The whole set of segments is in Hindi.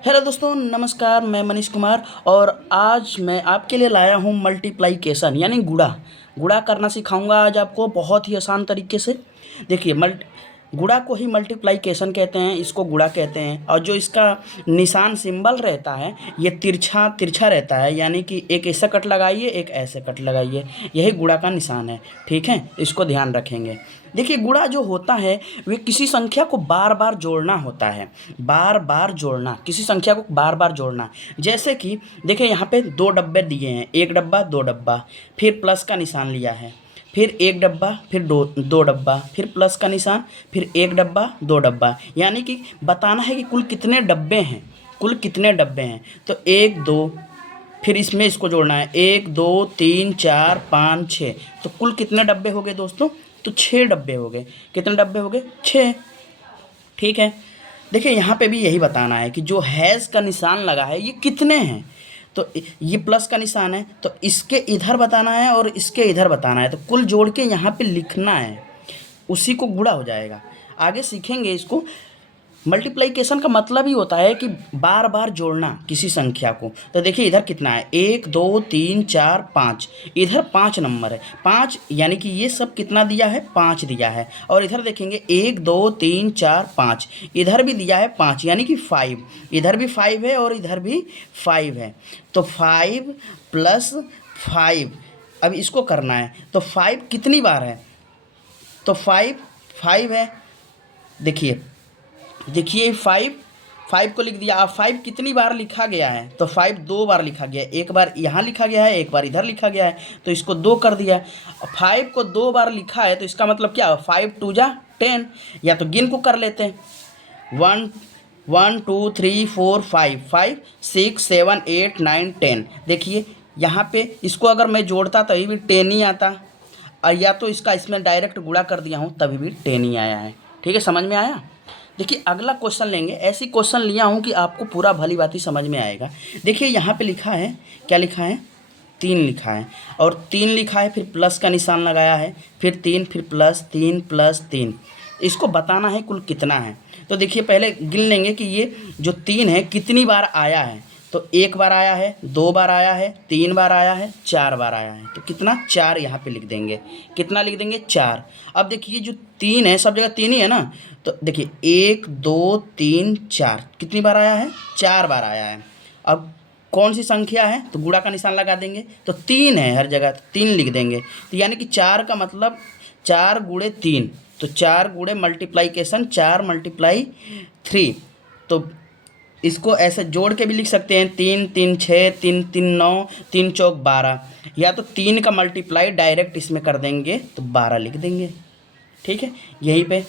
हेलो दोस्तों, नमस्कार। मैं मनीष कुमार और आज मैं आपके लिए लाया हूँ मल्टीप्लिकेशन यानी गुणा। गुणा करना सिखाऊंगा आज आपको बहुत ही आसान तरीके से। देखिए, गुणा को ही मल्टीप्लिकेशन कहते हैं, इसको गुणा कहते हैं। और जो इसका निशान सिंबल रहता है ये तिरछा तिरछा रहता है, यानी कि एक ऐसा कट लगाइए, एक ऐसे कट लगाइए, यही गुणा का निशान है। ठीक है, इसको ध्यान रखेंगे। देखिए, गुणा जो होता है वे किसी संख्या को बार बार जोड़ना होता है। बार बार जोड़ना, किसी संख्या को बार बार जोड़ना। जैसे कि देखिए, यहाँ पे दो डब्बे दिए हैं, एक डब्बा दो डब्बा, फिर प्लस का निशान लिया है, फिर एक डब्बा, फिर दो दो डब्बा, फिर प्लस का निशान, फिर एक डब्बा दो डब्बा, यानी कि बताना है कि कुल कितने डब्बे हैं। कुल कितने डब्बे हैं तो एक दो, फिर इसमें इसको जोड़ना है, एक दो तीन चार पाँच छः। तो कुल कितने डब्बे हो गए दोस्तों? तो छः डब्बे हो गए। कितने डब्बे हो गए? छः। ठीक है। देखिए, यहाँ पे भी यही बताना है कि जो हैज़ का निशान लगा है ये कितने हैं। तो ये प्लस का निशान है तो इसके इधर बताना है और इसके इधर बताना है, तो कुल जोड़ के यहाँ पे लिखना है, उसी को गुणा हो जाएगा। आगे सीखेंगे इसको। मल्टीप्लिकेशन का मतलब ही होता है कि बार बार जोड़ना किसी संख्या को। तो देखिए, इधर कितना है, एक दो तीन चार पाँच, इधर पाँच नंबर है, पाँच, यानी कि ये सब कितना दिया है, पाँच दिया है। और इधर देखेंगे एक दो तीन चार पाँच, इधर भी दिया है पाँच, यानी कि फाइव। इधर भी फाइव है और इधर भी फाइव है। तो फाइव प्लस फाइव, अब इसको करना है। तो फाइव कितनी बार है? तो फाइव फाइव है। देखिए देखिए, फाइव, फाइव को लिख दिया। अब फाइव कितनी बार लिखा गया है? तो फाइव दो बार लिखा गया है, एक बार यहाँ लिखा गया है, एक बार इधर लिखा गया है, तो इसको दो कर दिया। फाइव को दो बार लिखा है तो इसका मतलब क्या? फाइव टू जा टेन। या तो गिन को कर लेते हैं, one one two three four five, five six seven eight nine ten. देखिए, यहाँ पे इसको अगर मैं जोड़ता तभी भी टेन ही आता, और या तो इसका इसमें डायरेक्ट गुणा कर दिया हूँ तभी भी टेन ही आया है। ठीक है, समझ में आया? देखिए, अगला क्वेश्चन लेंगे। ऐसी क्वेश्चन लिया हूँ कि आपको पूरा भली भांति समझ में आएगा। देखिए, यहाँ पे लिखा है, क्या लिखा है? तीन लिखा है, और तीन लिखा है, फिर प्लस का निशान लगाया है, फिर तीन, फिर प्लस तीन प्लस तीन। इसको बताना है कुल कितना है। तो देखिए, पहले गिन लेंगे कि ये जो तीन है कितनी बार आया है। तो एक बार आया है, दो बार आया है, तीन बार आया है, चार बार आया है। तो कितना? चार यहाँ पे लिख देंगे। कितना लिख देंगे? चार। अब देखिए, जो तीन है सब जगह तीन ही है ना, तो देखिए एक दो तीन चार, कितनी बार आया है? चार बार आया है। अब कौन सी संख्या है? तो गुणा का निशान लगा देंगे। तो तीन है हर जगह, तो तीन लिख देंगे। तो यानी कि चार का मतलब चार गुणे तीन, तो चार गुणे मल्टीप्लाइकेशन चार मल्टीप्लाई थ्री। तो इसको ऐसे जोड़ के भी लिख सकते हैं, तीन तीन छः, तीन तीन नौ, तीन चौक बारह। या तो तीन का मल्टीप्लाई डायरेक्ट इसमें कर देंगे तो बारह लिख देंगे। ठीक है, यहीं पे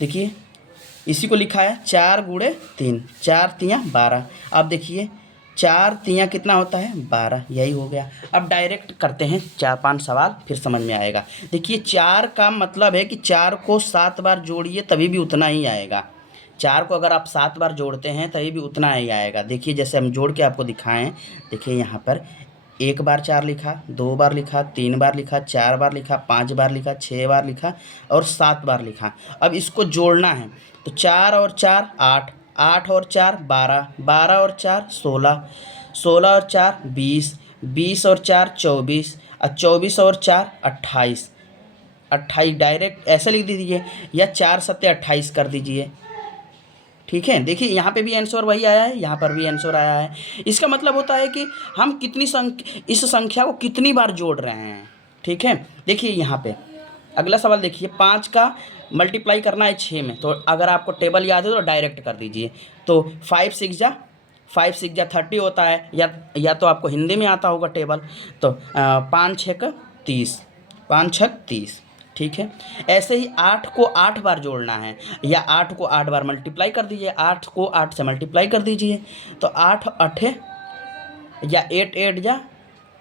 देखिए, इसी को लिखा है चार गुणे तीन, चार तियाँ बारह। अब देखिए, चार तियाँ कितना होता है? बारह, यही हो गया। अब डायरेक्ट करते हैं चार पांच सवाल, फिर समझ में आएगा। देखिए, चार का मतलब है कि चार को सात बार जोड़िए तभी भी उतना ही आएगा। चार को अगर आप सात बार जोड़ते हैं तभी भी उतना ही आएगा। देखिए, जैसे हम जोड़ के आपको दिखाएं। देखिए, यहाँ पर एक बार चार लिखा, दो बार लिखा, तीन बार लिखा, चार बार लिखा, पांच बार लिखा, छः बार लिखा और सात बार लिखा। अब इसको जोड़ना है। तो चार और चार आठ, आठ और चार बारह, बारह और चार सोलह, सोलह और चार बीस, बीस और चार चौबीस, और चौबीस और चार अट्ठाईस, अट्ठाईस डायरेक्ट ऐसे लिख दीजिए, या चार सत्ते अट्ठाईस कर दीजिए। ठीक है, देखिए यहाँ पे भी आंसर वही आया है, यहाँ पर भी आंसर आया है। इसका मतलब होता है कि हम कितनी इस संख्या को कितनी बार जोड़ रहे हैं। ठीक है, देखिए यहाँ पे अगला सवाल देखिए, पाँच का मल्टीप्लाई करना है छः में। तो अगर आपको टेबल याद है तो डायरेक्ट कर दीजिए। तो फाइव सिक्स जा 30 होता है, या तो आपको हिंदी में आता होगा टेबल। तो पाँच छः का 30, पाँच छः 30। ठीक है, ऐसे ही आठ को आठ बार जोड़ना है, या आठ को आठ बार मल्टीप्लाई कर दीजिए, आठ को आठ से मल्टीप्लाई कर दीजिए। तो आठ अठे, या एट एट जा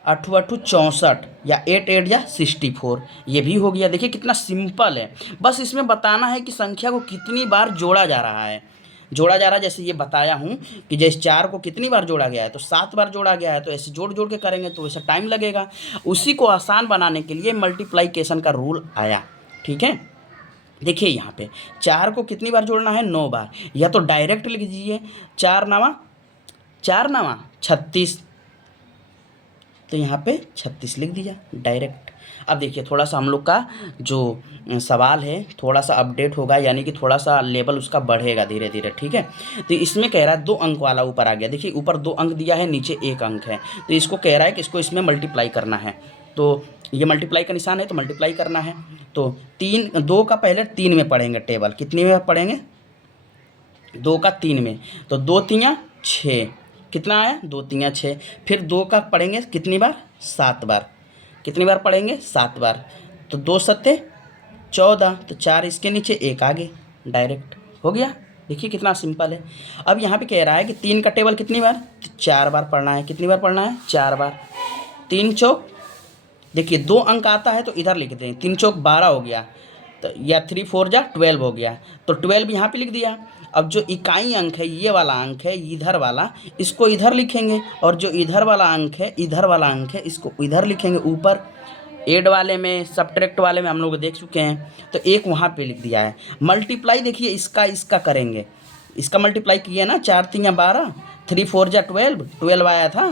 अठू अठू 64, या एट एट जा 64, ये भी हो गया। देखिए कितना सिंपल है। बस इसमें बताना है कि संख्या को कितनी बार जोड़ा जा रहा है। जोड़ा जा रहा है, जैसे ये बताया हूँ कि जैसे चार को कितनी बार जोड़ा गया है, तो सात बार जोड़ा गया है। तो ऐसे जोड़ जोड़ के करेंगे तो वैसे टाइम लगेगा। उसी को आसान बनाने के लिए मल्टीप्लिकेशन का रूल आया। ठीक है, देखिए यहाँ पे 4 को कितनी बार जोड़ना है, 9 बार। या तो डायरेक्ट लिख दीजिए 4 नवा 36, तो यहाँ पे 36 लिख दिया डायरेक्ट। अब देखिए थोड़ा सा हम लोग का जो सवाल है थोड़ा सा अपडेट होगा, यानी कि थोड़ा सा लेवल उसका बढ़ेगा धीरे धीरे, ठीक है। तो इसमें कह रहा है 2 अंक वाला ऊपर आ गया, देखिए ऊपर 2 अंक दिया है, नीचे 1 अंक है, तो इसको कह रहा है कि इसको इसमें मल्टीप्लाई करना है। तो ये मल्टीप्लाई का निशान है, तो मल्टीप्लाई करना है। तो 2 का पहले 3 में पढ़ेंगे टेबल, कितने में पढ़ेंगे, 2 का 3 में, तो 2 तियाँ 6, कितना आया, 2 तियाँ 6। फिर 2 का पढ़ेंगे कितनी बार, 7 बार, कितनी बार पढ़ेंगे, 7 बार। तो 2 सत्ते 14, तो 4 इसके नीचे 1 आगे, डायरेक्ट हो गया। देखिए कितना सिंपल है। अब यहाँ पे कह रहा है कि 3 का टेबल कितनी बार, तो 4 बार पढ़ना है, कितनी बार पढ़ना है, 4 बार। 3 चौक, देखिए 2 अंक आता है तो इधर लिख दें, 3 चौक 12 हो गया, तो या 3 4 जा 12 हो गया, तो 12 यहाँ पे लिख दिया। अब जो इकाई अंक है, ये वाला अंक है इधर वाला, इसको इधर लिखेंगे, और जो इधर वाला अंक है, इधर वाला अंक है, इसको इधर लिखेंगे ऊपर। एड वाले में, सब्ट्रैक्ट वाले में हम लोग देख चुके हैं, तो एक वहाँ पे लिख दिया है। मल्टीप्लाई देखिए इसका करेंगे, इसका मल्टीप्लाई किए ना, 4 3 12, 3 4 जा 12, 12 आया था,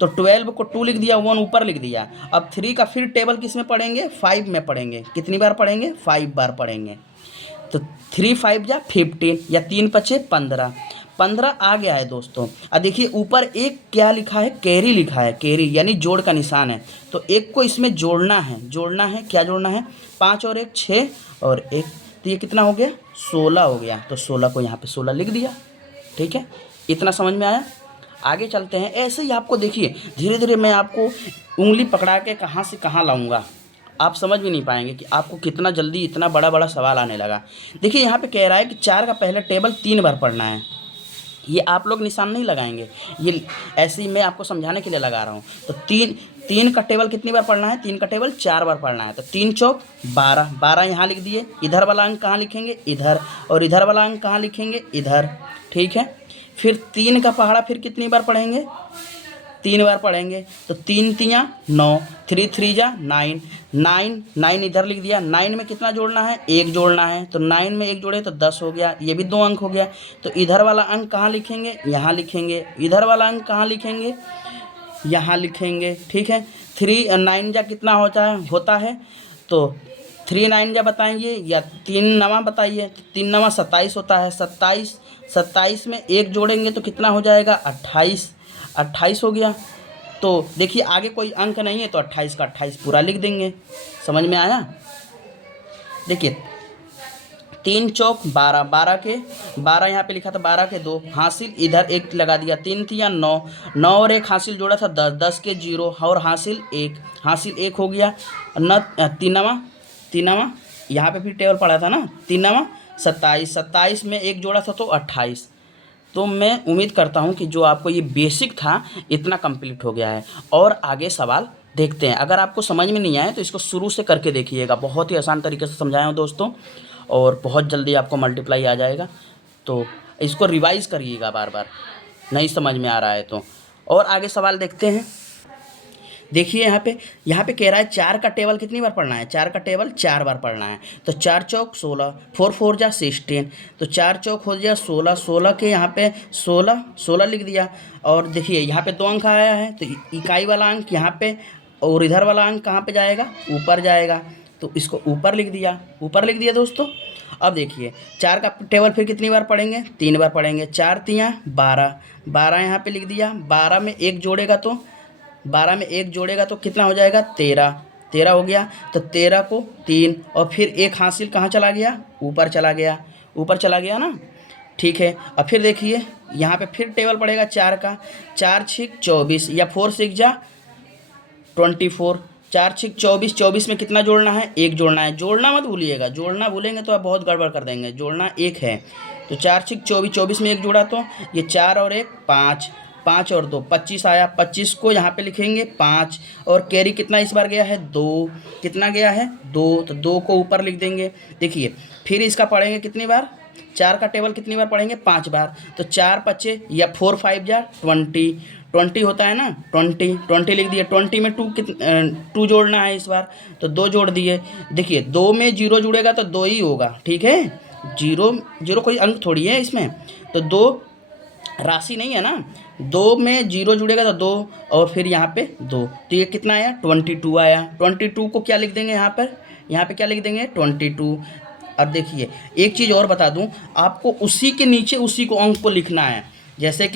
तो 12 को 2 लिख दिया, 1 ऊपर लिख दिया। अब 3 का फिर टेबल किस में पढ़ेंगे, 5 में पढ़ेंगे, कितनी बार पढ़ेंगे, 5 बार पढ़ेंगे। तो 3 5 जा 15, या 3 पचे 15, 15 आ गया है दोस्तों। अब देखिए ऊपर एक क्या लिखा है, कैरी लिखा है, कैरी यानी जोड़ का निशान है, तो एक को इसमें जोड़ना है, क्या जोड़ना है, 5 और 1 6 और 1, तो ये कितना हो गया, 16 हो गया। तो 16 को यहाँ पे 16 लिख दिया, ठीक है। इतना समझ में आया। आगे चलते हैं। ऐसे ही आपको देखिए धीरे धीरे मैं आपको उंगली पकड़ा के कहाँ से कहाँ लाऊंगा, आप समझ भी नहीं पाएंगे कि आपको कितना जल्दी इतना बड़ा बड़ा सवाल आने लगा। देखिए यहाँ पे कह रहा है कि 4 का पहले टेबल 3 बार पढ़ना है। ये आप लोग निशान नहीं लगाएंगे, ये ऐसे ही मैं आपको समझाने के लिए लगा रहा हूँ। तो 3 का टेबल कितनी बार पढ़ना है, 3 का टेबल 4 बार पढ़ना है। तो 3 चौक 12, 12 यहाँ लिख दिए। इधर वाला अंक कहाँ लिखेंगे, इधर, और इधर वाला अंक कहाँ लिखेंगे, इधर, ठीक है। फिर 3 का पहाड़ा फिर कितनी बार पढ़ेंगे, 3 बार पढ़ेंगे। तो 3 तियाँ 9, 3 3 जा 9, 9 इधर लिख दिया। 9 में कितना जोड़ना है, 1 जोड़ना है, तो 9 में 1 जोड़े तो 10 हो गया, ये भी 2 अंक हो गया। तो इधर वाला अंक कहाँ लिखेंगे, यहाँ लिखेंगे। इधर वाला अंक कहाँ लिखेंगे, यहाँ लिखेंगे, ठीक है। 3 9 जा कितना होता है, तो 3 9 जा बताएंगे, या 3 नवा बताइए, तो 3 नवा 27 होता है। 27 में 1 जोड़ेंगे तो कितना हो जाएगा, 28 हो गया। तो देखिए आगे कोई अंक नहीं है, तो 28 का 28 पूरा लिख देंगे। समझ में आया। देखिए 3 चौक 12, 12 के 12 यहाँ पे लिखा था, 12 के 2 हासिल, इधर 1 लगा दिया। 3 तिया 9, 9 और 1 हासिल जोड़ा था 10, 10 के 0 और हासिल 1 हो गया। न तीनवा यहाँ पे फिर टेबल पड़ा था ना, तीनवा 27, 27 में 1 जोड़ा था तो 28। तो मैं उम्मीद करता हूँ कि जो आपको ये बेसिक था इतना कंप्लीट हो गया है। और आगे सवाल देखते हैं। अगर आपको समझ में नहीं आए तो इसको शुरू से करके देखिएगा, बहुत ही आसान तरीके से समझाया हूँ दोस्तों, और बहुत जल्दी आपको मल्टीप्लाई आ जाएगा। तो इसको रिवाइज़ करिएगा बार बार, नहीं समझ में आ रहा है तो। और आगे सवाल देखते हैं। देखिए यहाँ पे कह रहा है 4 का टेबल कितनी बार पढ़ना है, 4 का टेबल 4 बार पढ़ना है। तो 4 चौक 16, 4 4 जा 16, तो 4 चौक हो गया 16, 16 के यहाँ पे 16 लिख दिया। और देखिए यहाँ पे 2 अंक आया है, तो इकाई वाला अंक यहाँ पे, और इधर वाला अंक कहाँ पे जाएगा, ऊपर जाएगा, तो इसको ऊपर लिख दिया दोस्तों। अब देखिए 4 का टेबल फिर कितनी बार पढ़ेंगे, 3 बार पढ़ेंगे। 4 तियाँ 12, 12 यहाँ पे लिख दिया। 12 में 1 जोड़ेगा तो 12 में 1 जोड़ेगा तो कितना हो जाएगा, 13 हो गया। तो 13 को 3 और फिर 1 हासिल कहाँ चला गया, ऊपर चला गया ना, ठीक है। और फिर देखिए यहाँ पे फिर टेबल पड़ेगा 4 का, 4 6 24 या 4 6 जा 24, 4 6 24, 24 में कितना जोड़ना है, 1 जोड़ना है। जोड़ना मत भूलिएगा, जोड़ना भूलेंगे तो आप बहुत गड़बड़ कर देंगे। जोड़ना 1 है, तो 4 6 24, 24 में 1 जोड़ा तो ये 4 और 1 5, 5 और 2 25 आया। 25 को यहाँ पे लिखेंगे 5, और कैरी कितना इस बार गया है, 2, कितना गया है 2, तो 2 को ऊपर लिख देंगे। देखिए फिर इसका पढ़ेंगे कितनी बार, 4 का टेबल कितनी बार पढ़ेंगे, 5 बार। तो 4 5 या 4 5 जा 20, 20 होता है ना, 20 लिख दिए। 20 में 2 जोड़ना है इस बार, तो 2 जोड़ दिए। देखिए 2 में 0 जुड़ेगा तो 2 ही होगा, ठीक है। 0 कोई अंक थोड़ी है इसमें, तो 2 राशि नहीं है ना। 2 में 0 जुड़ेगा तो 2, और फिर यहाँ पे 2, तो ये कितना आया, 22 आया। 22 को क्या लिख देंगे यहाँ पर, यहाँ पे क्या लिख देंगे, 22। अब देखिए एक चीज़ और बता दूं आपको, उसी के नीचे उसी को अंक को लिखना है। जैसे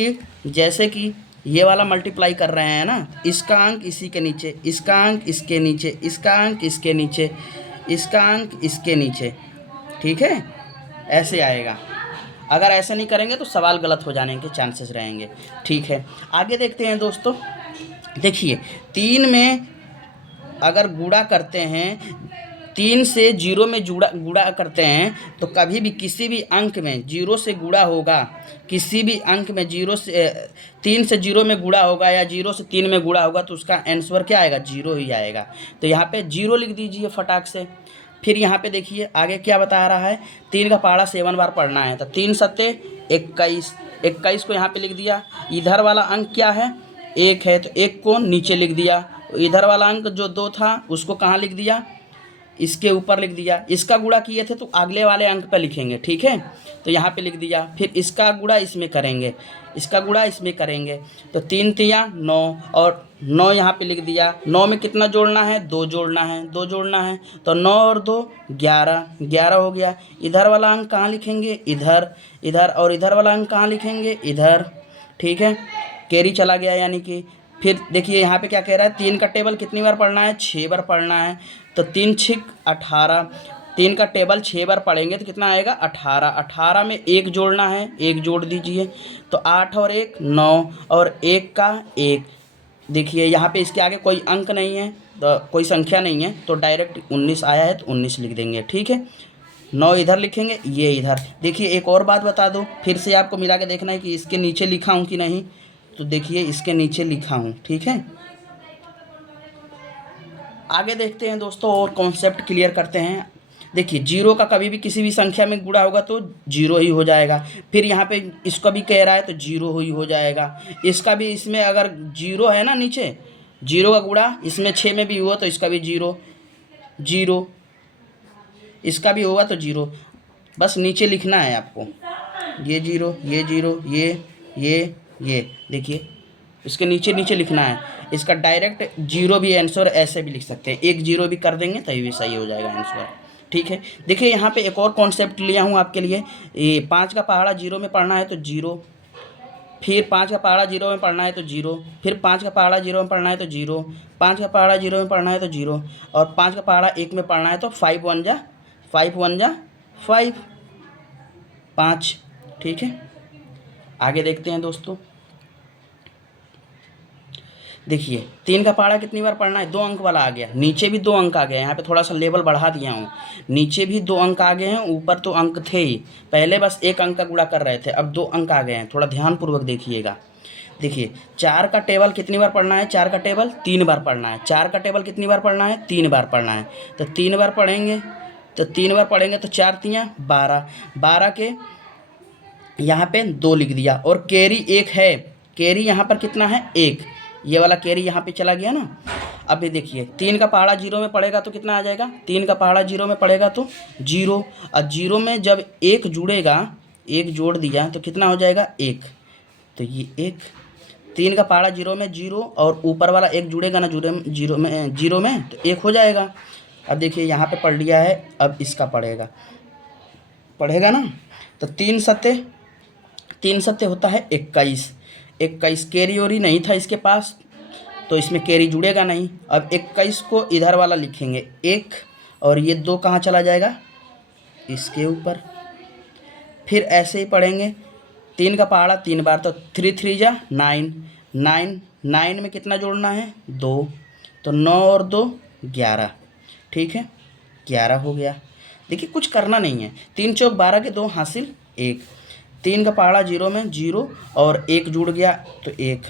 कि ये वाला मल्टीप्लाई कर रहे हैं ना, इसका अंक इसी के नीचे, इसका अंक इसके नीचे, इसका अंक इसके नीचे, इसका अंक इसके नीचे, ठीक है, ऐसे आएगा। अगर ऐसा नहीं करेंगे तो सवाल गलत हो जाने के चांसेस रहेंगे, ठीक है। आगे देखते हैं दोस्तों। देखिए 3 में अगर गुणा करते हैं, 3 से 0 में गुणा करते हैं, तो कभी भी किसी भी अंक में 0 से गुणा होगा, किसी भी अंक में 3 से 0 में गुणा होगा या 0 से 3 में गुणा होगा, तो उसका आंसर क्या आएगा, 0 ही आएगा। तो यहाँ पे 0 लिख दीजिए फटाक से। फिर यहाँ पे देखिए आगे क्या बता रहा है, 3 का पहाड़ा 7 बार पढ़ना है, तो 3 सत्ते 21, 21 को यहाँ पे लिख दिया। इधर वाला अंक क्या है, 1 है, तो 1 को नीचे लिख दिया। इधर वाला अंक जो 2 था उसको कहाँ लिख दिया, इसके ऊपर लिख दिया। इसका गुणा किए थे तो अगले वाले अंक पर लिखेंगे, ठीक है, तो यहाँ पे लिख दिया। फिर इसका गुणा इसमें करेंगे, इसका गुणा इसमें करेंगे, तो 3 तिया 9, और 9 यहाँ पे लिख दिया। 9 में कितना जोड़ना है, 2 जोड़ना है, 2 जोड़ना है, तो 9 और 2 11, 11 हो गया। इधर वाला अंक कहाँ लिखेंगे, इधर, इधर, और इधर वाला अंक कहाँ लिखेंगे, इधर, ठीक है। कैरी चला गया यानी कि। फिर देखिए यहाँ पे क्या कह रहा है, 3 का टेबल कितनी बार पढ़ना है, 6 बार पढ़ना है, तो 3 6 18। 3 का टेबल 6 बार पढ़ेंगे तो कितना आएगा, 18। 18 में 1 जोड़ना है, 1 जोड़ दीजिए, तो 8 और 1 9, और 1 का 1। देखिए यहाँ पे इसके आगे कोई अंक नहीं है, तो कोई संख्या नहीं है, तो डायरेक्ट 19 आया है तो 19 लिख देंगे, ठीक है। 9 इधर लिखेंगे, ये इधर। देखिए एक और बात बता दो, फिर से आपको मिला के देखना है कि इसके नीचे लिखा हूँ कि नहीं, तो देखिए इसके नीचे लिखा हूँ, ठीक है। आगे देखते हैं दोस्तों और कॉन्सेप्ट क्लियर करते हैं। देखिए 0 का कभी भी किसी भी संख्या में गुणा होगा तो 0 ही हो जाएगा। फिर यहाँ पे इसका भी कह रहा है तो 0 ही हो जाएगा। इसका भी, इसमें अगर 0 है ना नीचे, 0 का गुणा इसमें 6 में भी हुआ तो इसका भी 0, 0, इसका भी होगा तो 0। बस नीचे लिखना है आपको, ये 0, ये 0, ये देखिए इसके नीचे नीचे लिखना है। इसका डायरेक्ट 0 भी आंसर ऐसे भी लिख सकते हैं, 1 0 भी कर देंगे तभी भी सही हो जाएगा आंसर, ठीक है। देखिए यहाँ पे एक और कॉन्सेप्ट लिया हूँ आपके लिए। ये 5 का पहाड़ा 0 में पढ़ना है तो 0, फिर 5 का पहाड़ा 0 में पढ़ना है तो 0, फिर 5 का पहाड़ा 0 में पढ़ना है तो 0, 5 का पहाड़ा 0 में पढ़ना है तो 0, और 5 का पहाड़ा 1 में पढ़ना है तो 5 1 जा 5, 5, ठीक है। आगे देखते हैं दोस्तों। देखिए 3 का पहाड़ा कितनी बार पढ़ना है, 2 अंक वाला आ गया, नीचे भी 2 अंक आ गए। यहाँ पे थोड़ा सा लेवल बढ़ा दिया हूँ, नीचे भी 2 अंक आ गए हैं, ऊपर तो अंक थे ही, पहले बस 1 अंक का गुणा कर रहे थे, अब 2 अंक आ गए हैं। थोड़ा ध्यानपूर्वक देखिएगा। देखिए 4 का टेबल कितनी बार पढ़ना है, 4 का टेबल 3 बार पढ़ना है। 4 का टेबल कितनी बार पढ़ना है, 3 बार पढ़ना है, तो 3 बार पढ़ेंगे, तो 3 बार पढ़ेंगे तो 4 तियाँ 12, 12 के यहाँ पे 2 लिख दिया, और कैरी 1 है, कैरी यहाँ पर कितना है, 1, ये वाला कैरी यहाँ पे चला गया ना। अब ये देखिए 3 का पहाड़ा 0 में पड़ेगा तो कितना आ जाएगा, 3 का पहाड़ा 0 में पड़ेगा तो 0, और 0 में जब 1 जुड़ेगा, 1 जोड़ दिया तो कितना हो जाएगा, 1, तो ये 1। 3 का पहाड़ा 0 में 0, और ऊपर वाला 1 जुड़ेगा ना 0 में तो 1 हो जाएगा। अब देखिए यहाँ पे पढ़ लिया है, अब इसका पढ़ेगा ना, तो 3 सत्ते होता है 21, 21 कैरी ओरी नहीं था इसके पास, तो इसमें कैरी जुड़ेगा नहीं। अब 21 को इधर वाला लिखेंगे 1, और ये 2 कहाँ चला जाएगा, इसके ऊपर। फिर ऐसे ही पढ़ेंगे, 3 का पहाड़ा 3 बार, तो 3 3 जा 9, 9 में कितना जोड़ना है, 2, तो 9 और 2 11, ठीक है, 11 हो गया। देखिए कुछ करना नहीं है, 3 चौक 12 के 2 हासिल 1। 3 का पहाड़ा 0 में 0, और 1 जुड़ गया तो 1,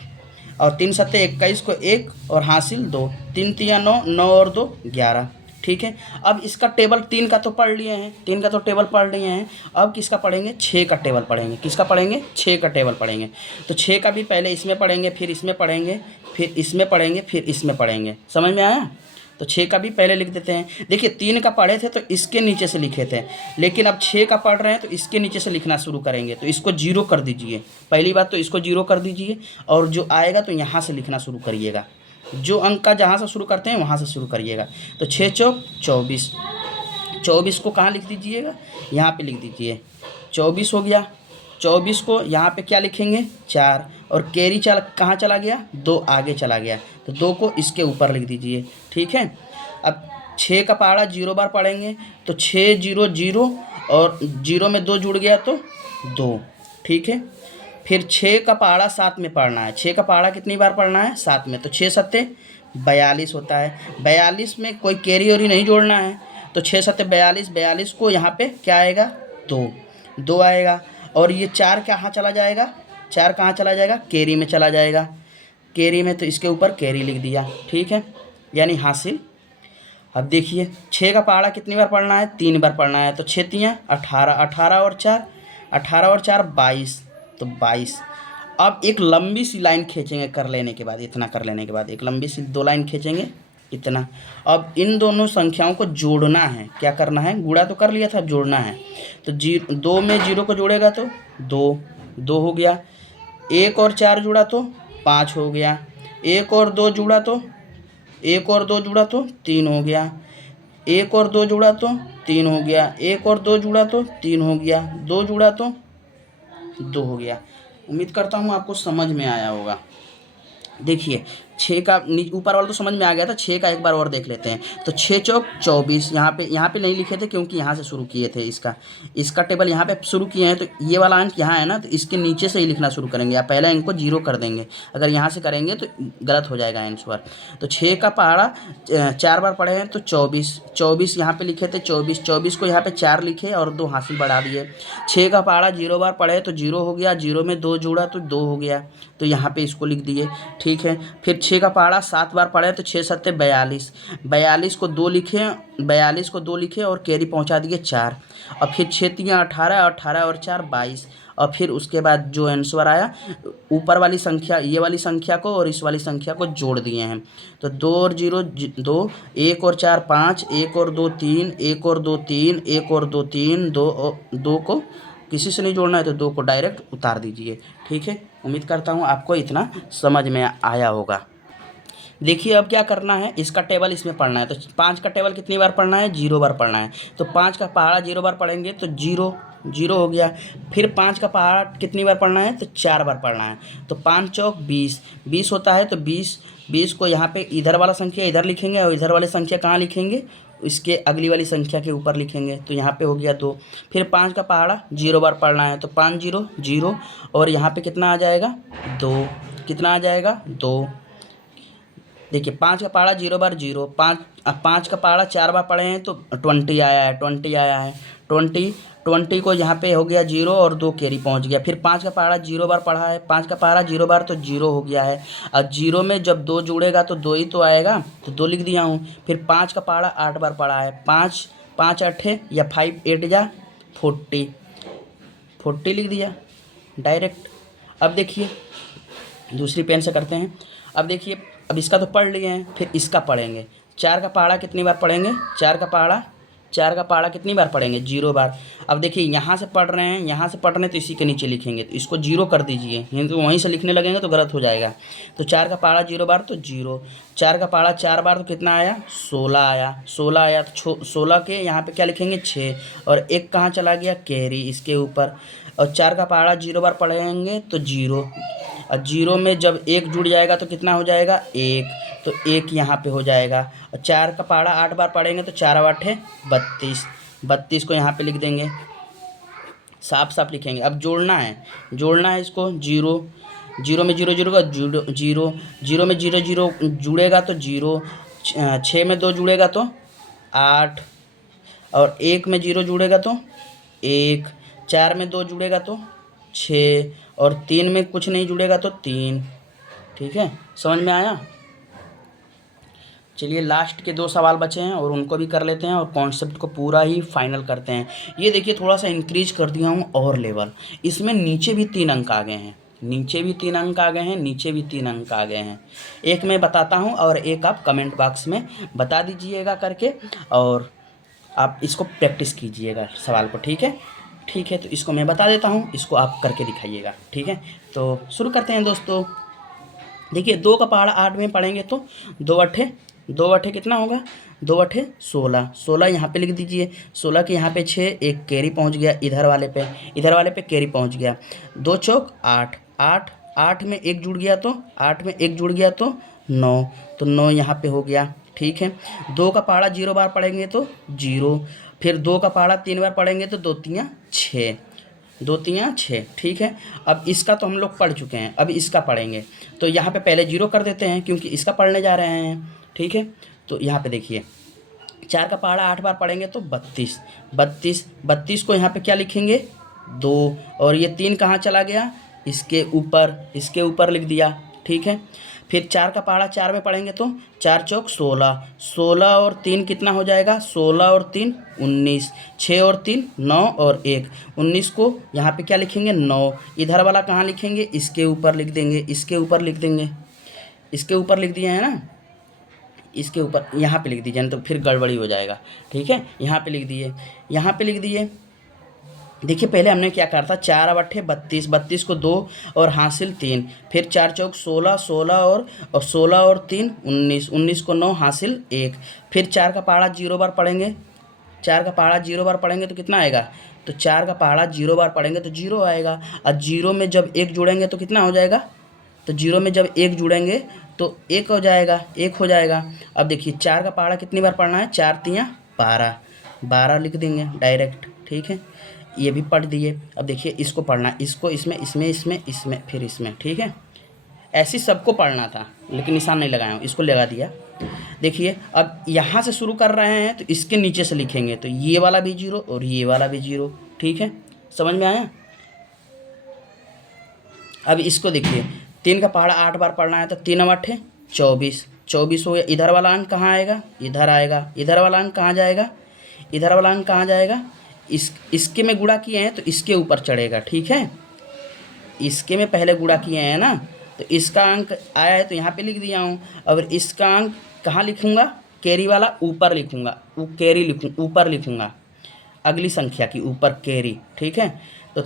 और 3 सत्ते 21 को 1 और हासिल 2, 3 तिया 9, 9 और 2 11, ठीक है। अब इसका टेबल 3 का तो पढ़ लिए हैं, 3 का तो टेबल पढ़ लिए हैं। अब किसका पढ़ेंगे? 6 का टेबल पढ़ेंगे। किसका पढ़ेंगे? 6 का टेबल पढ़ेंगे। तो 6 का भी पहले इसमें पढ़ेंगे, फिर इसमें पढ़ेंगे, फिर इसमें पढ़ेंगे, फिर इसमें पढ़ेंगे। समझ में आया? तो 6 का भी पहले लिख देते हैं। देखिए 3 का पढ़े थे तो इसके नीचे से लिखे थे, लेकिन अब 6 का पढ़ रहे हैं तो इसके नीचे से लिखना शुरू करेंगे। तो इसको 0 कर दीजिए। पहली बात तो इसको 0 कर दीजिए, और जो आएगा तो यहाँ से लिखना शुरू करिएगा। जो अंक का जहाँ से शुरू करते हैं वहाँ से शुरू करिएगा। तो 6 चौक 24, 24 को कहाँ लिख दीजिएगा? यहाँ पे लिख दीजिए। 24 हो गया। 24 को यहाँ पे क्या लिखेंगे? 4, और कैरी कहाँ चला गया? 2 आगे चला गया, तो 2 को इसके ऊपर लिख दीजिए। ठीक है। अब 6 का पहाड़ा 0 बार पढ़ेंगे, तो 6 0 0, और 0 में 2 जुड़ गया तो 2। ठीक है। फिर 6 का पहाड़ा 7 में पढ़ना है। 6 का पहाड़ा कितनी बार पढ़ना है? 7 में। तो 6 सत्ते 42 होता है। 42 में कोई कैरी वरी नहीं जोड़ना है, तो 6 सत्ते 42, 42 को यहाँ पे क्या आएगा? 2 आएगा। और ये 4 कहाँ चला जाएगा? 4 कहाँ चला जाएगा? कैरी में चला जाएगा। कैरी में, तो इसके ऊपर कैरी लिख दिया। ठीक है, यानी हासिल। अब देखिए 6 का पहाड़ा कितनी बार पढ़ना है? 3 बार पढ़ना है। तो 6 तियाँ 18, 18 और 4, 18 और 4 22, तो 22। अब एक लंबी सी लाइन खींचेंगे कर लेने के बाद, इतना कर लेने के बाद एक लंबी सी 2 लाइन खींचेंगे, इतना। अब इन दोनों संख्याओं को जोड़ना है। क्या करना है? गुणा तो कर लिया था, जोड़ना है। तो 2 में 0 को जोड़ेगा तो 2 हो गया। 1 और 4 जुड़ा तो 5 हो गया। 1 और 2 जुड़ा तो 3 हो गया। 1 और 2 जुड़ा तो 3 हो गया। 1 और 2 जुड़ा तो 3 हो गया। 2 जुड़ा तो 2 हो गया। उम्मीद करता हूँ आपको समझ में आया होगा। देखिए 6 का ऊपर वाला तो समझ में आ गया था, 6 का एक बार और देख लेते हैं। तो 6 चौक 24, यहाँ पे नहीं लिखे थे क्योंकि यहाँ से शुरू किए थे। इसका टेबल यहाँ पे शुरू किए हैं, तो ये वाला अंक यहाँ है ना, तो इसके नीचे से ही लिखना शुरू करेंगे। आप पहले अंक को 0 कर देंगे, अगर यहाँ से करेंगे तो गलत हो जाएगा आंसर। तो 6 का पहाड़ा 4 बार पढ़े हैं, तो 24 यहाँ पे लिखे थे। 24 को यहाँ पे 4 लिखे और 2 हासिल बढ़ा दिए। 6 का पहाड़ा 0 बार पढ़े तो 0 हो गया। 0 में 2 जुड़ा तो 2 हो गया, तो यहाँ पे इसको लिख दिए। ठीक है। फिर 6 का पहाड़ा 7 बार पढ़े तो 6 सत्ते 42, 42 को 2 लिखे और कैरी पहुँचा दिए 4। और फिर 6 तियाँ 18, 18 और 4 22। और फिर उसके बाद जो आंसर आया, ऊपर वाली संख्या, ये वाली संख्या को और इस वाली संख्या को जोड़ दिए हैं। तो 2 और 0 2, 1 और 4 5, 1 और 2 3, 1 और 2 3, 1 और 2 3, 2 को किसी से नहीं जोड़ना है, तो 2 को डायरेक्ट उतार दीजिए। ठीक है। उम्मीद करता हूँ आपको इतना समझ में आया होगा। देखिए अब क्या करना है, इसका टेबल इसमें पढ़ना है। तो 5 का टेबल कितनी बार पढ़ना है? 0 बार पढ़ना है। तो 5 का पहाड़ा 0 बार पढ़ेंगे तो 0 हो गया। फिर 5 का पहाड़ा कितनी बार पढ़ना है? तो 4 बार पढ़ना है। तो 5 चौक 20 होता है। तो 20 को यहाँ पे इधर वाला संख्या इधर लिखेंगे, और इधर वाली संख्या कहाँ लिखेंगे? इसके अगली वाली संख्या के ऊपर लिखेंगे। तो यहाँ पे हो गया 2। फिर 5 का पहाड़ा 0 बार पढ़ना है। तो 5 0 0, और यहाँ पे कितना आ जाएगा? 2। कितना आ जाएगा? 2। देखिए 5 का पहाड़ा 0 बार 0, 5 का पहाड़ा 4 बार पढ़े हैं तो 20 आया है। 20 को यहाँ पे हो गया 0 और 2 कैरी पहुँच गया। फिर 5 का पहाड़ा 0 बार पढ़ा है। 5 का पहाड़ा 0 बार तो 0 हो गया है। और 0 में जब 2 जुड़ेगा तो 2 ही तो आएगा, तो 2 लिख दिया हूँ। फिर 5 का पहाड़ा 8 बार पढ़ा है। 5 5 8 या 5 8 जा 40 लिख दिया डायरेक्ट। अब देखिए दूसरी पेन से करते हैं। अब देखिए, अब इसका तो पढ़ लिए हैं, फिर इसका पढ़ेंगे। 4 का पहाड़ा कितनी बार पढ़ेंगे? 4 का पहाड़ा कितनी बार पढ़ेंगे? 0 बार। अब देखिए यहाँ से पढ़ रहे हैं, तो इसी के नीचे लिखेंगे। तो इसको 0 कर दीजिए, नहीं तो वहीं से लिखने लगेंगे तो गलत हो जाएगा। तो 4 का पहाड़ा 0 बार तो 0। 4 का पहाड़ा 4 बार तो कितना आया? 16 आया। तो 16 के यहाँ पे क्या लिखेंगे? 6, और 1 कहाँ चला गया? कैरी इसके ऊपर। और 4 का पहाड़ा 0 बार पढ़ेंगे तो 0, और 0 में जब 1 जुड़ जाएगा तो कितना हो जाएगा? 1, तो 1 यहाँ पे हो जाएगा। और 4 का पहाड़ा 8 बार पढ़ेंगे तो 4 और 8 है 32 को यहाँ पे लिख देंगे, साफ लिखेंगे। अब जोड़ना है इसको। 0 में 0 जुड़ेगा 0 में 0 जुड़ेगा तो 0, 6 में 2 जुड़ेगा तो 8, और 1 में 0 जुड़ेगा तो 1, 4 में 2 जुड़ेगा तो 6, और 3 में कुछ नहीं जुड़ेगा तो 3। ठीक है, समझ में आया? चलिए लास्ट के 2 सवाल बचे हैं और उनको भी कर लेते हैं और कॉन्सेप्ट को पूरा ही फाइनल करते हैं। ये देखिए थोड़ा सा इंक्रीज कर दिया हूँ और लेवल, इसमें नीचे भी 3 अंक आ गए हैं, नीचे भी 3 अंक आ गए हैं, नीचे भी 3 अंक आ गए हैं। एक मैं बताता हूँ और एक आप कमेंट बॉक्स में बता दीजिएगा करके, और आप इसको प्रैक्टिस कीजिएगा सवाल को, ठीक है। ठीक है, तो इसको मैं बता देता हूँ, इसको आप करके दिखाइएगा, ठीक है। तो शुरू करते हैं दोस्तों। देखिए 2 का पहाड़ा 8 में पढ़ेंगे तो 2 अट्ठे कितना होगा, 2 अट्ठे 16, 16 यहाँ पे लिख दीजिए, 16 के यहाँ पे 6, एक कैरी पहुँच गया इधर वाले पे कैरी पहुँच गया, 2 चौक 8, 8 8 में एक जुड़ गया तो 8 में एक जुड़ गया तो 9, तो 9 यहाँ पे हो गया, ठीक है। 2 का पहाड़ा 0 बार पढ़ेंगे तो 0, फिर 2 का पहाड़ा 3 बार पढ़ेंगे तो 2 तियाँ 6, 2 तियाँ 6, ठीक है। अब इसका तो हम लोग पढ़ चुके हैं, अब इसका पढ़ेंगे तो यहाँ पे पहले 0 कर देते हैं क्योंकि इसका पढ़ने जा रहे हैं, ठीक है। तो यहाँ पे देखिए 4 का पहाड़ा 8 बार पढ़ेंगे तो 32, 32, 32 को यहाँ पे क्या लिखेंगे 2, और ये 3 कहाँ चला गया, इसके ऊपर लिख दिया, ठीक है। फिर 4 का पहाड़ा 4 में पढ़ेंगे तो 4 चौक 16, 16 और 3 कितना हो जाएगा, 16 और 3 19, 6 और 3 9 और 1 19 को यहाँ पे क्या लिखेंगे 9, इधर वाला कहाँ लिखेंगे, इसके ऊपर लिख देंगे, इसके ऊपर लिख दिए हैं ना, इसके ऊपर यहाँ पे लिख दीजिए, नहीं तो फिर गड़बड़ी हो जाएगा, ठीक है। यहाँ पे लिख दिए। देखिए पहले हमने क्या करा था, 4 अट्ठे 32, 32 को 2 और हासिल 3, फिर 4 चौक 16, 16 और 16 और 3 19, 19 को 9 हासिल 1, फिर 4 का पहाड़ा 0 बार पढ़ेंगे, 4 का पहाड़ा 0 बार पढ़ेंगे तो कितना आएगा, तो 4 का पहाड़ा 0 बार पढ़ेंगे तो 0 आएगा, और 0 में जब 1 जुड़ेंगे तो कितना हो जाएगा, तो 0 में जब 1 जुड़ेंगे तो 1 हो जाएगा। अब देखिए 4 का पहाड़ा कितनी बार पढ़ना है, 4 तियाँ 12, 12 लिख देंगे डायरेक्ट, ठीक है। ये भी पढ़ दिए। अब देखिए इसको पढ़ना है, इसको इसमें फिर इसमें, ठीक है। ऐसे सबको पढ़ना था लेकिन निशान नहीं लगाया हूँ, इसको लगा दिया। देखिए अब यहाँ से शुरू कर रहे हैं तो इसके नीचे से लिखेंगे तो ये वाला भी 0 और ये वाला भी 0, ठीक है। समझ में आया। अब इसको देखिए 3 का पहाड़ा 8 बार पढ़ना है तो 3 अट्ठे 24, 24 हो गया, इधर वाला अंक कहाँ आएगा, इधर आएगा, इधर वाला अंक कहाँ जाएगा, इसके में गुणा किए हैं तो इसके ऊपर चढ़ेगा, ठीक है। इसके में पहले गुणा किए हैं ना, तो इसका अंक आया है तो यहाँ पे लिख दिया हूँ। अब इसका अंक कहाँ लिखूँगा, कैरी वाला ऊपर लिखूँगा, ऊपर लिखूँगा अगली संख्या की ऊपर कैरी, ठीक है। तो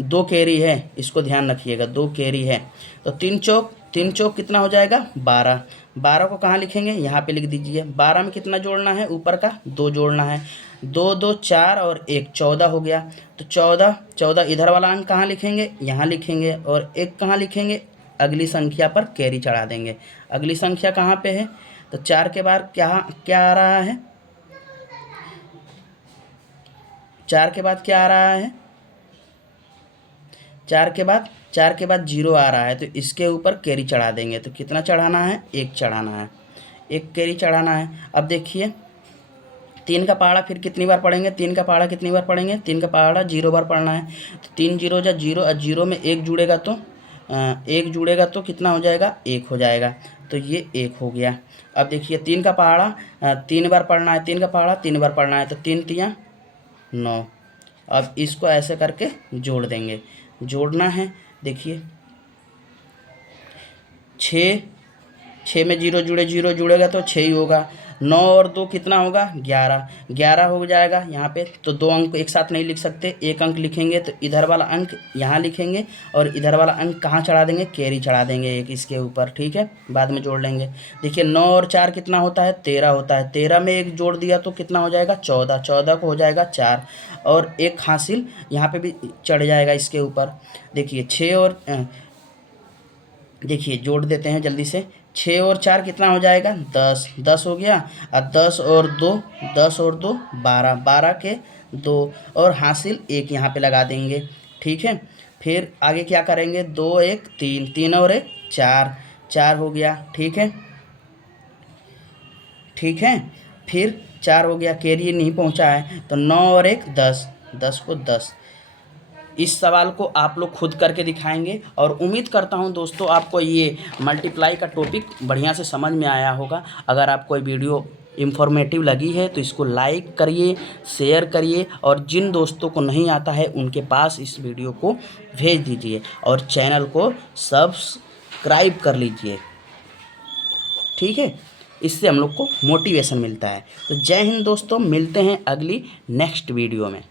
2 कैरी है, इसको ध्यान रखिएगा, 2 कैरी है तो 3 चौक कितना हो जाएगा 12, 12 को कहाँ लिखेंगे, यहाँ पे लिख दीजिए। 12 में कितना जोड़ना है, ऊपर का 2 जोड़ना है, 2 2 4 और 1 14 हो गया। तो 14 इधर वाला अंक कहाँ लिखेंगे, यहाँ लिखेंगे, और 1 कहाँ लिखेंगे, अगली संख्या पर कैरी चढ़ा देंगे। अगली संख्या कहाँ पे है, तो 4 के बाद क्या आ रहा है, 4 के बाद क्या आ रहा है, 4 के बाद 0 आ रहा है तो इसके ऊपर कैरी चढ़ा देंगे। तो कितना चढ़ाना है, 1 चढ़ाना है, 1 कैरी चढ़ाना है। अब देखिए 3 का पहाड़ा फिर कितनी बार पढ़ेंगे, 3 का पहाड़ा 0 बार पढ़ना है तो 3 0 जा 0, और 0 में 1 जुड़ेगा तो कितना हो जाएगा, 1 हो जाएगा, तो ये 1 हो गया। अब देखिए 3 का पहाड़ा 3 बार पढ़ना है, 3 का पहाड़ा 3 बार पढ़ना है तो 3 तियाँ 9। अब इसको ऐसे करके जोड़ देंगे, जोड़ना है। देखिए 6 में 0 जुड़ेगा तो 6 ही होगा, 9 और 2 कितना होगा 11, 11 हो जाएगा यहाँ पे। तो 2 अंक एक साथ नहीं लिख सकते, एक अंक लिखेंगे तो इधर वाला अंक यहाँ लिखेंगे और इधर वाला अंक कहाँ चढ़ा देंगे, कैरी चढ़ा देंगे एक इसके ऊपर, ठीक है, बाद में जोड़ लेंगे। देखिए 9 और 4 कितना होता है, 13 होता है, 13 में 1 जोड़ दिया तो कितना हो जाएगा 14, 14 को हो जाएगा 4, और 1 हासिल यहाँ पे भी चढ़ जाएगा इसके ऊपर। देखिए 6 और देखिए जोड़ देते हैं जल्दी से, 6 और 4 कितना हो जाएगा 10, 10 हो गया, और 10 और 2 12, 12 के 2 और हासिल 1 यहाँ पे लगा देंगे, ठीक है। फिर आगे क्या करेंगे, 2 1 3, 3 और 1 4, 4 हो गया, ठीक है। फिर 4 हो गया, कैरी नहीं पहुँचा है तो 9 और 1 10, 10 को 10, इस सवाल को आप लोग खुद करके दिखाएंगे और उम्मीद करता हूं दोस्तों आपको ये मल्टीप्लाई का टॉपिक बढ़िया से समझ में आया होगा। अगर आपको ये वीडियो इन्फॉर्मेटिव लगी है तो इसको लाइक करिए, शेयर करिए और जिन दोस्तों को नहीं आता है उनके पास इस वीडियो को भेज दीजिए और चैनल को सब्सक्राइब कर लीजिए। ठीक है, इससे हम लोग को मोटिवेशन मिलता है। तो जय हिंद दोस्तों, मिलते हैं अगली नेक्स्ट वीडियो में।